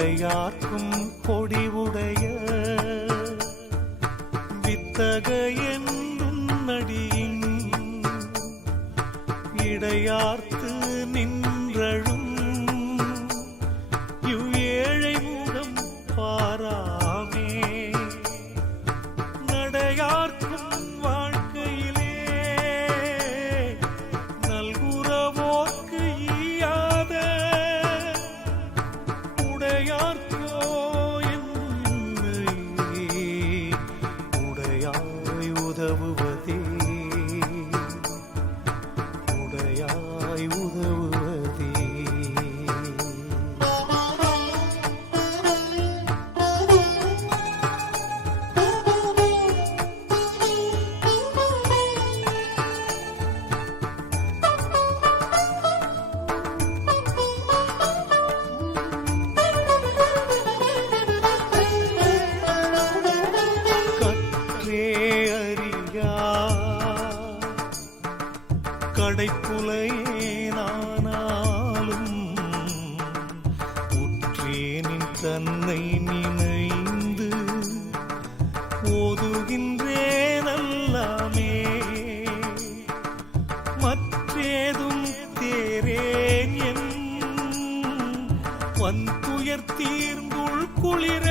விளையாட்டும் கொடிவுடைய வித்தகையன் நடியின் இடையார்த்து நின்றழும் இவ்வேழை மூலம் பாரா கடைப்புலையே நானாலும் உற்றேனின் தன்னை நினைந்து ஓதுகின்றேன் அல்லாமே மற்றேதும் தேரேன் என் வன் துயர் தீர்ந்துள் குளிர